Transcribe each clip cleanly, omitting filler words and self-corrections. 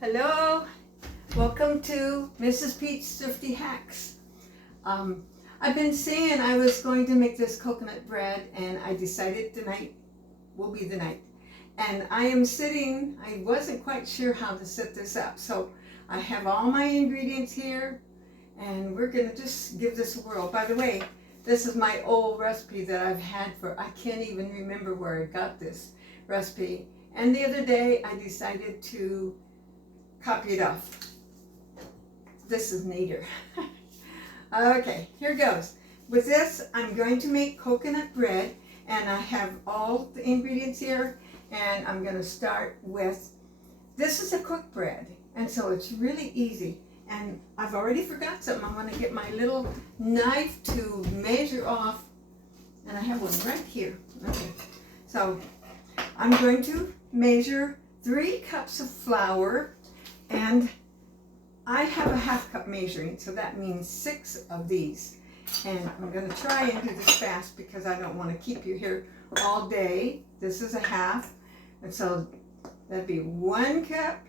Hello, welcome to Mrs. Pete's Thrifty Hacks. I've been saying I was going to make this coconut bread, and I decided tonight will be the night. And I wasn't quite sure how to set this up, so I have all my ingredients here, and we're gonna just give this a whirl. By the way, this is my old recipe that I've had I can't even remember where I got this recipe. And the other day I decided to copy it off. This is neater. Okay, here goes. With this, I'm going to make coconut bread, and I have all the ingredients here, and I'm going to start with, this is a cooked bread, and so it's really easy. And I've already forgot something. I'm going to get my little knife to measure off, and I have one right here. Okay, so I'm going to measure 3 cups of flour. And I have a half cup measuring, so that means 6 of these. And I'm going to try and do this fast because I don't want to keep you here all day. This is a half, and so that'd be 1 cup.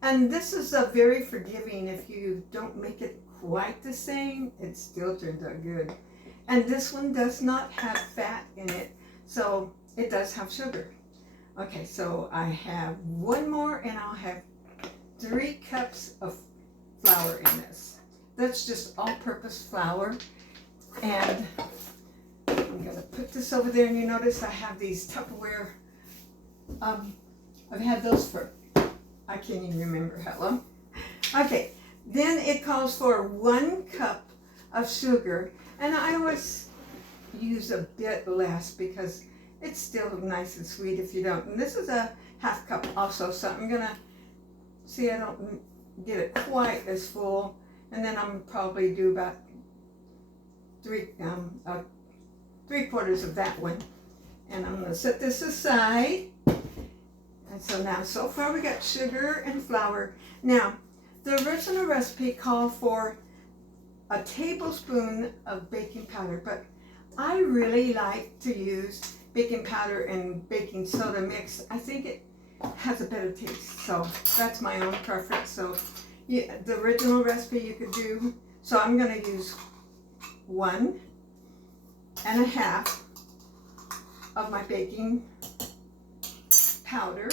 And this is a very forgiving. If you don't make it quite the same, it still turns out good. And this one does not have fat in it, so it does have sugar. Okay, so I have 1 more, and I'll have 3 cups of flour in this. That's just all-purpose flour. And I'm going to put this over there, and you notice I have these Tupperware. I've had those for, I can't even remember how long. Okay, then it calls for 1 cup of sugar, and I always use a bit less because it's still nice and sweet if you don't. And this is a half cup also, so I'm going to see, I don't get it quite as full, and then I'm probably do about 3/4 of that one, and I'm going to set this aside. And so now, so far we got sugar and flour. Now, the original recipe called for a tablespoon of baking powder, but I really like to use baking powder and baking soda mix. I think it has a better taste, so that's my own preference. So yeah, the original recipe you could do, so I'm going to use 1 1/2 of my baking powder,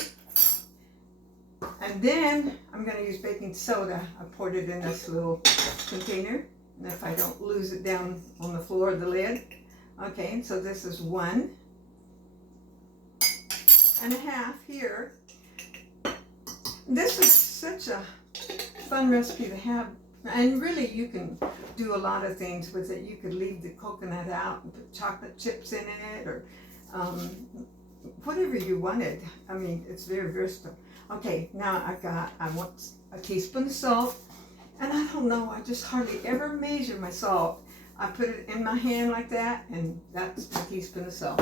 and then I'm going to use baking soda. I poured it in this little container, and if I don't lose it down on the floor of the lid. Okay, so this is 1 1/2 here. This is such a fun recipe to have, and really you can do a lot of things with it. You could leave the coconut out and put chocolate chips in it, or whatever you wanted. I mean, it's very versatile. Okay, now I want a teaspoon of salt, and I don't know, I just hardly ever measure my salt. I put it in my hand like that, and that's my teaspoon of salt.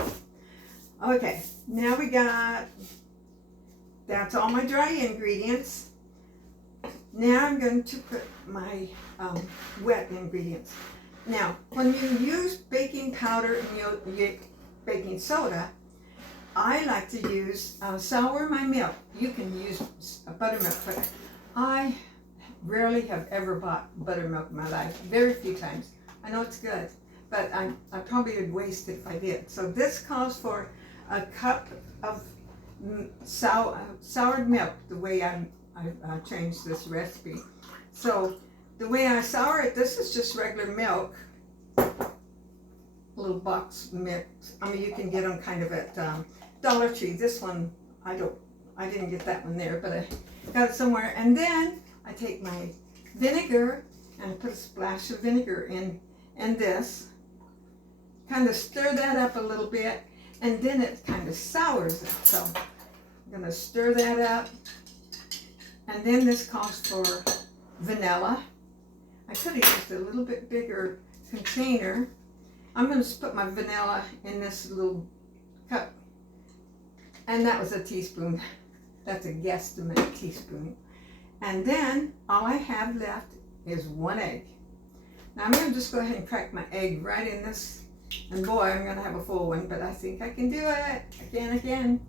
Okay, now that's all my dry ingredients. Now I'm going to put my wet ingredients. Now, when you use baking powder and baking soda, I like to use sour my milk. You can use buttermilk, but I rarely have ever bought buttermilk in my life. Very few times. I know it's good, but I probably would waste it if I did. So this calls for a cup of soured milk, the way I changed this recipe. So the way I sour it, this is just regular milk, little box milk. I mean, you can get them kind of at Dollar Tree. This one, I didn't get that one there, but I got it somewhere. And then I take my vinegar and I put a splash of vinegar in this, kind of stir that up a little bit, and then it kind of sours it. So I'm going to stir that up. And then this calls for vanilla. I could have used a little bit bigger container. I'm going to put my vanilla in this little cup. And that was a teaspoon. That's a guesstimate teaspoon. And then all I have left is 1 egg. Now I'm going to just go ahead and crack my egg right in this. And boy, I'm going to have a full one, but I think I can do it. I can.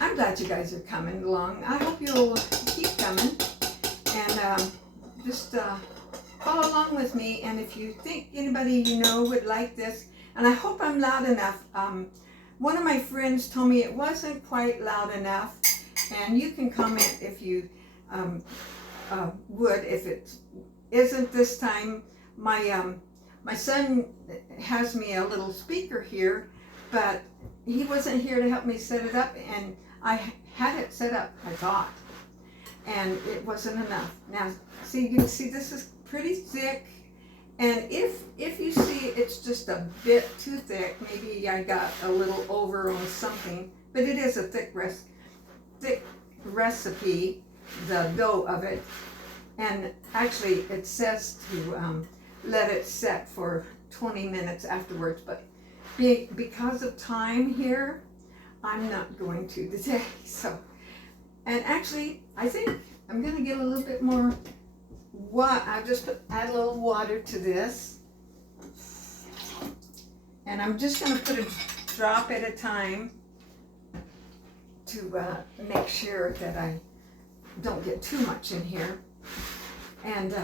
I'm glad you guys are coming along. I hope you'll keep coming and just follow along with me. And if you think anybody you know would like this, and I hope I'm loud enough. One of my friends told me it wasn't quite loud enough, and you can comment if you would. If it isn't this time, my son has me a little speaker here, but he wasn't here to help me set it up, and I had it set up, I thought, and it wasn't enough. Now, see, you can see this is pretty thick, and if you see it's just a bit too thick, maybe I got a little over on something, but it is a thick recipe, the dough of it, and actually it says to let it set for 20 minutes afterwards, but because of time here, I'm not going to today. So, and actually, I think I'm gonna get a little bit more. I just add a little water to this, and I'm just gonna put a drop at a time to make sure that I don't get too much in here. And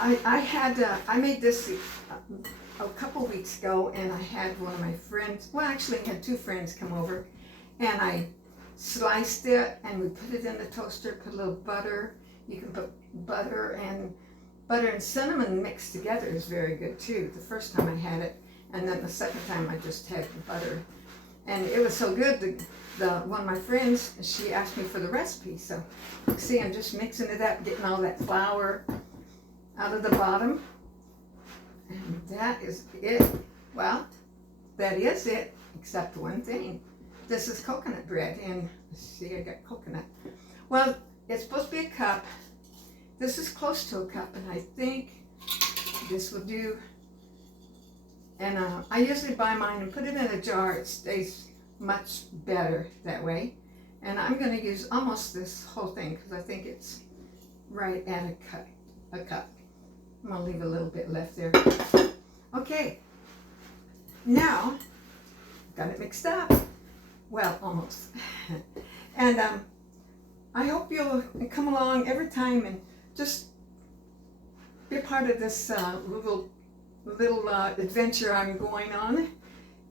I made this a couple weeks ago, and I had one of my friends, well, actually I had two friends come over, and I sliced it and we put it in the toaster, put a little butter. You can put butter and cinnamon mixed together is very good too. The first time I had it, and then the second time I just had the butter, and it was so good. One of my friends, she asked me for the recipe, so see, I'm just mixing it up, getting all that flour out of the bottom, and that is it. Well, that is it, except one thing. This is coconut bread, and see, I got coconut. Well, it's supposed to be a cup. This is close to a cup, and I think this will do. And I usually buy mine and put it in a jar. It stays much better that way. And I'm going to use almost this whole thing because I think it's right at a cup. I'm going to leave a little bit left there. Okay, now got it mixed up. Well, almost. And I hope you'll come along every time and just be a part of this little adventure I'm going on.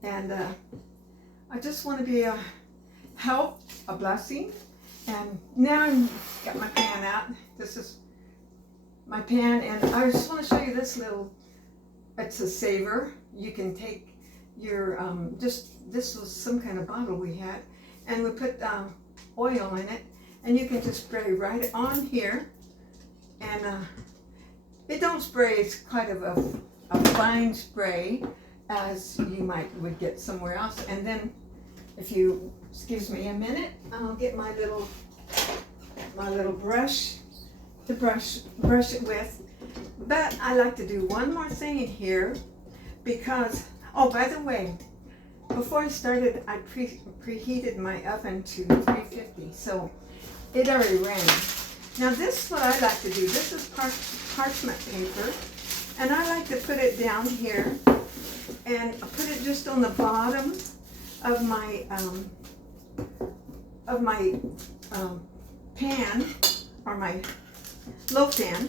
And I just want to be a help, a blessing. And now I've got my pan out. This is my pan, and I just want to show you this little, it's a saver. You can take your, this was some kind of bottle we had, and we put oil in it, and you can just spray right on here, and it don't spray, it's quite of a fine spray as you would get somewhere else. And then if you excuse me a minute, I'll get my little brush to brush it with. But I like to do one more thing in here because, oh, by the way, before I started, I preheated my oven to 350, so it already ran. Now this is what I like to do. This is parchment paper, and I like to put it down here and put it just on the bottom of my pan, or my loaf pan,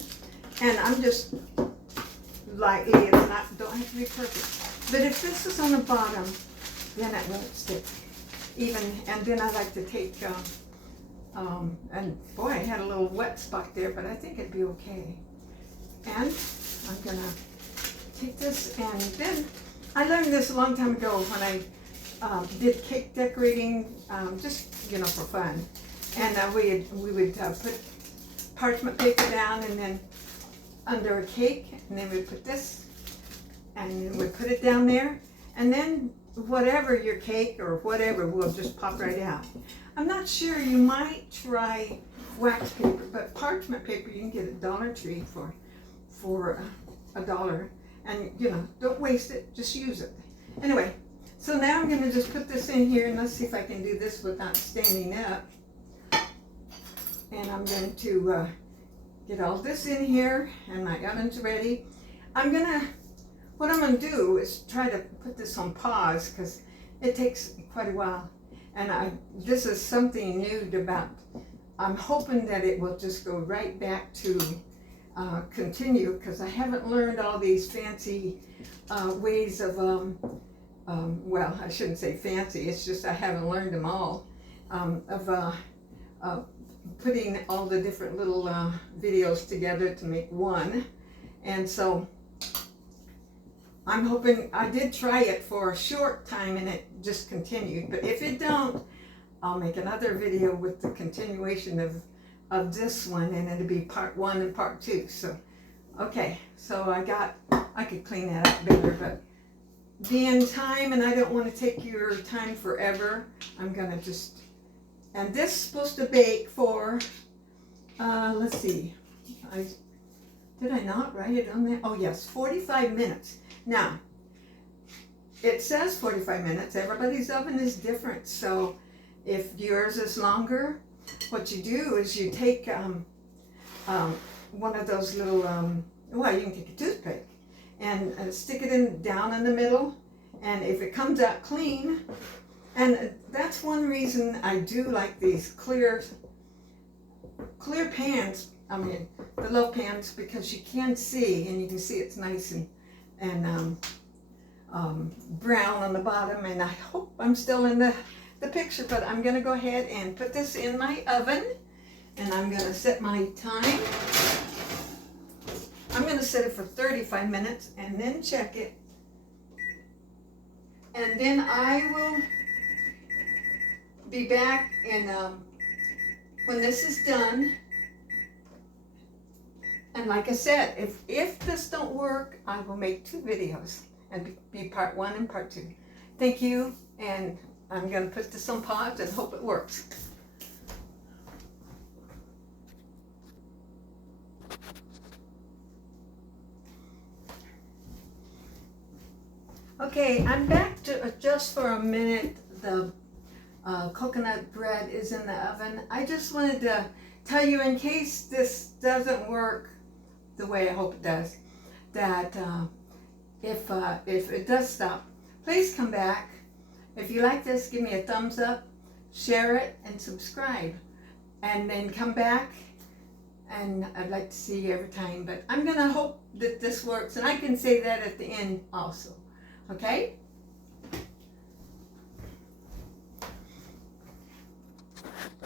and I'm just lightly, don't have to be perfect. But if this is on the bottom, then it won't stick even. And then I like to take, and boy, I had a little wet spot there, but I think it'd be okay. And I'm gonna take this, and then I learned this a long time ago when I did cake decorating, just, for fun. And we would put parchment paper down, and then under a cake, and then we'd put this, and then we'd put it down there, and then whatever your cake or whatever will just pop right out. I'm not sure, you might try wax paper, but parchment paper you can get at Dollar Tree for $1, and don't waste it, just use it. Anyway, so now I'm going to just put this in here, and let's see if I can do this without standing up. And I'm going to get all this in here, and my oven's ready. What I'm going to do is try to put this on pause because it takes quite a while. And this is something new about, I'm hoping that it will just go right back to continue, because I haven't learned all these fancy ways of, well, I shouldn't say fancy, it's just I haven't learned them all, of putting all the different little videos together to make one. And so I'm hoping, I did try it for a short time and it just continued, but if it don't, I'll make another video with the continuation of this one, and it'll be part 1 and part 2. So, okay, so I could clean that up better, but being time, and I don't want to take your time forever, I'm gonna just, and this is supposed to bake for, let's see, did I not write it on there? Oh yes, 45 minutes. Now, it says 45 minutes, everybody's oven is different, so if yours is longer, what you do is you take one of those little, well, you can take a toothpick and stick it in down in the middle, and if it comes out clean, and that's one reason I do like these clear pans, I mean the loaf pans, because you can see, and you can see it's nice and brown on the bottom, and I hope I'm still in the picture, but I'm gonna go ahead and put this in my oven, and I'm gonna set my time. I'm gonna set it for 35 minutes and then check it, and then I will be back in when this is done. And like I said, if this don't work, I will make 2 videos and be part 1 and part 2. Thank you, and I'm going to put this on pause and hope it works. Okay, I'm back to just for a minute. The coconut bread is in the oven. I just wanted to tell you, in case this doesn't work the way I hope it does, that if it does stop, please come back. If you like this, give me a thumbs up, share it, and subscribe. And then come back, and I'd like to see you every time. But I'm going to hope that this works, and I can say that at the end also. Okay?